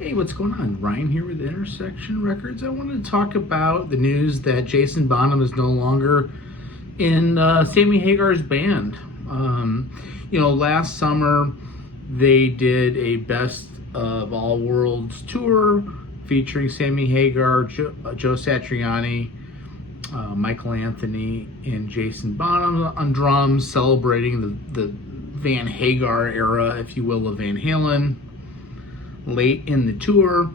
Hey, what's going on? Ryan here with Intersection Records. I wanted to talk about the news that Jason Bonham is no longer in Sammy Hagar's band. Last summer they did a Best of All Worlds tour featuring Sammy Hagar, Joe Satriani, Michael Anthony, and Jason Bonham on drums, celebrating the Van Hagar era, if you will, of Van Halen. Late in the tour,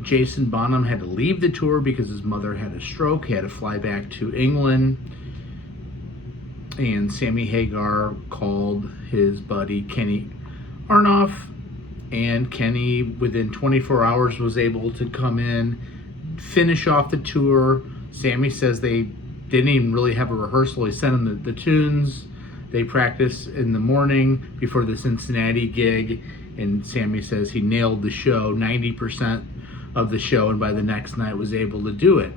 Jason Bonham had to leave the tour because his mother had a stroke. He had to fly back to England, and Sammy Hagar called his buddy Kenny Aronoff, and Kenny within 24 hours was able to come in, finish off the tour. Sammy says they didn't even really have a rehearsal. He sent him the tunes. They practiced in the morning before the Cincinnati gig, and Sammy says he nailed the show, 90% of the show, and by the next night was able to do it.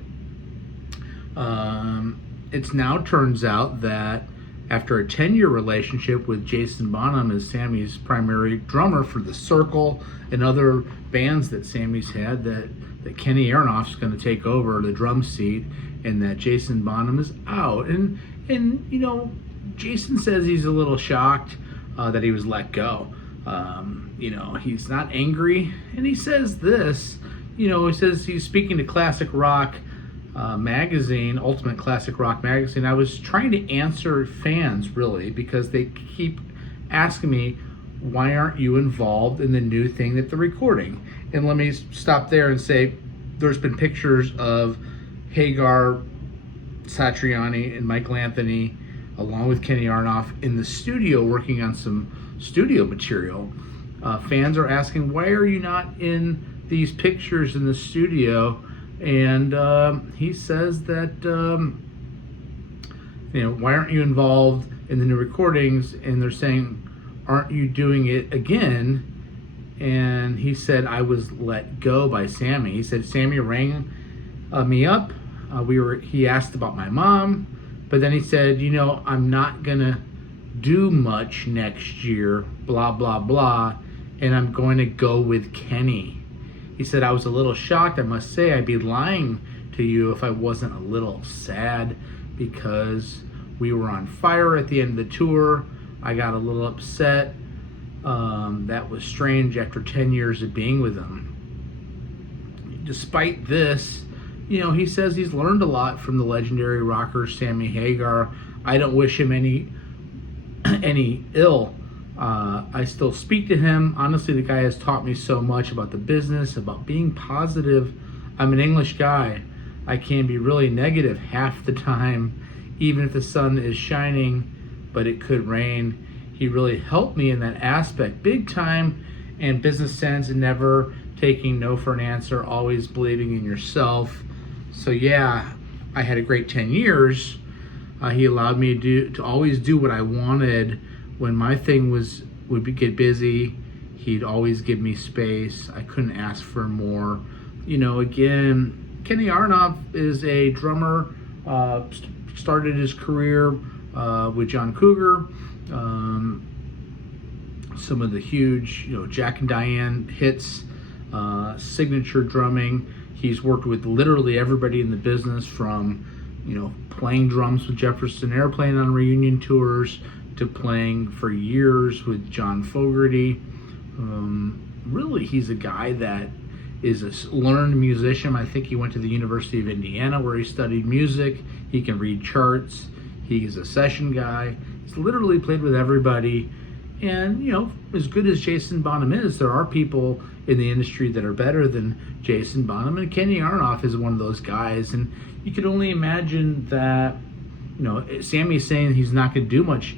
It's now turns out that after a 10-year relationship with Jason Bonham as Sammy's primary drummer for The Circle and other bands that Sammy's had, that Kenny Aronoff's going to take over the drum seat, and that Jason Bonham is out. And Jason says he's a little shocked that he was let go. He's not angry, and he says this. He says he's speaking to Classic Rock magazine, Ultimate Classic Rock magazine. I was trying to answer fans, really, because they keep asking me, why aren't you involved in the new thing that they're recording? And let me stop there and say, there's been pictures of Hagar, Satriani, and Michael Anthony, along with Kenny Aronoff, in the studio working on some studio material. Fans are asking, why are you not in these pictures in the studio? And he says that, why aren't you involved in the new recordings? And they're saying, aren't you doing it again? And he said, I was let go by Sammy. He said, Sammy rang me up. He asked about my mom, but then he said, I'm not gonna do much next year, blah, blah, blah, and I'm going to go with Kenny. He said, I was a little shocked. I must say, I'd be lying to you if I wasn't a little sad, because we were on fire at the end of the tour. I got a little upset. That was strange after 10 years of being with him. Despite this, he says he's learned a lot from the legendary rocker Sammy Hagar. I don't wish him any ill. I still speak to him. Honestly, the guy has taught me so much about the business, about being positive. I'm an English guy. I can be really negative half the time, even if the sun is shining, but it could rain. He really helped me in that aspect, big time, and business sense, and never taking no for an answer, always believing in yourself. So yeah, I had a great 10 years. He allowed me to always do what I wanted. When my thing would get busy, he'd always give me space. I couldn't ask for more. Again, Kenny Aronoff is a drummer. Started his career with John Cougar. Some of the huge, Jack and Diane hits, signature drumming. He's worked with literally everybody in the business, from playing drums with Jefferson Airplane on reunion tours to playing for years with John Fogerty. Really, he's a guy that is a learned musician. I think he went to the University of Indiana where he studied music. He can read charts. He's a session guy. He's literally played with everybody. And, as good as Jason Bonham is, there are people in the industry that are better than Jason Bonham, and Kenny Aronoff is one of those guys. And you could only imagine that, Sammy's saying he's not going to do much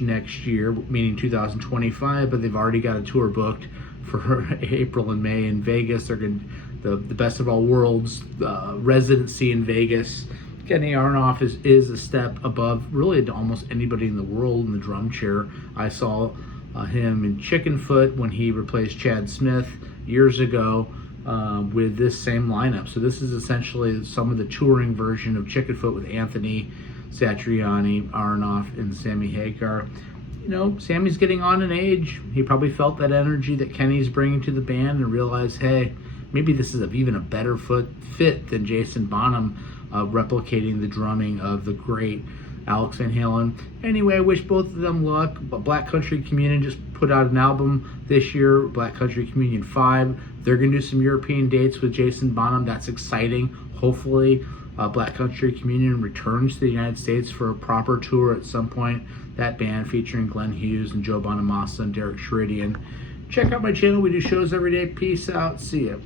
next year, meaning 2025, but they've already got a tour booked for April and May in Vegas. They're going to the Best of All Worlds residency in Vegas. Kenny Aronoff is a step above really to almost anybody in the world in the drum chair. I saw him in Chickenfoot when he replaced Chad Smith years ago with this same lineup. So this is essentially some of the touring version of Chickenfoot with Anthony, Satriani, Aronoff, and Sammy Hagar. you know, Sammy's getting on in age. He probably felt that energy that Kenny's bringing to the band and realized, hey, maybe this is even a better fit than Jason Bonham replicating the drumming of the great Alex Van Halen. Anyway, I wish both of them luck. But Black Country Communion just put out an album this year, Black Country Communion 5. They're going to do some European dates with Jason Bonham. That's exciting. Hopefully, Black Country Communion returns to the United States for a proper tour at some point. That band featuring Glenn Hughes and Joe Bonamassa and Derek Sheridan. Check out my channel. We do shows every day. Peace out. See ya.